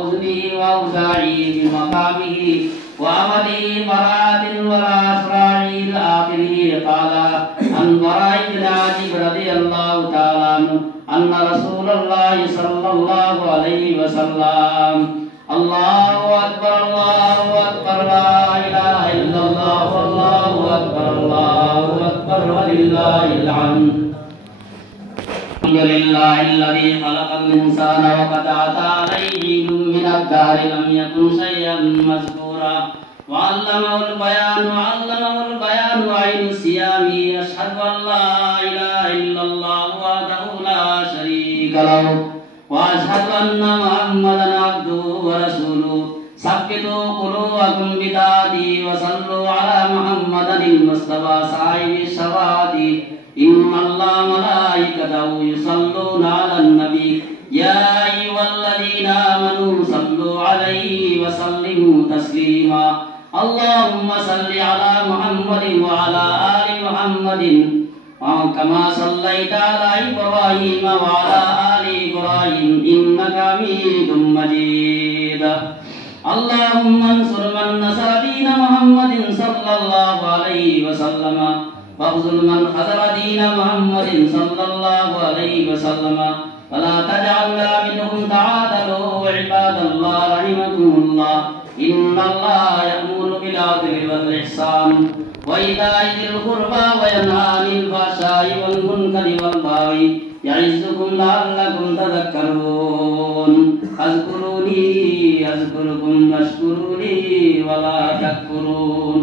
وزني وأوزاعي بمقامه وعملي براءة ولا أسراري الآخره. قال عن براء بن عازب رضي الله تعالى عنه أن رسول الله صلى الله عليه وسلم الله أكبر الله أكبر لا إله إلا الله والله أكبر الله أكبر ولله الحمد. الحمد لله الذي خلق الإنسان وقد أتى عليه من الدهر لم يكن شيئا مذكورا وعلمه البيان وعين الصيام. أشهد أن لا إله إلا الله وحده لا شريك له وأشهد أن محمدا عبده ورسوله. ثبتوا قلوبكم بطاعته وصلوا على محمد المصطفى صاحب الشفاعة. إن الله ملائكته يصلون على النبي يا أيها الذين آمنوا صلوا عليه وسلموا تسليما. اللهم صل على محمد وعلى آل محمد كما صليت على إبراهيم وعلى آل إبراهيم إنك حميد مجيد. اللهم انصر من نصر دين محمد صلى الله عليه وسلم واخذل من خذل دين محمد صلى الله عليه وسلم ولا تجعلنا منهم. تعادلوا عباد الله رحمكم الله. إن الله يأمر بالعدل والإحسان وإيتاء ذي القربى وينهى عن الفحشاء والمنكر والبغي يعظكم لعلكم تذكرون. اذكروني أذكركم واشكروا لي ولا تكفرون.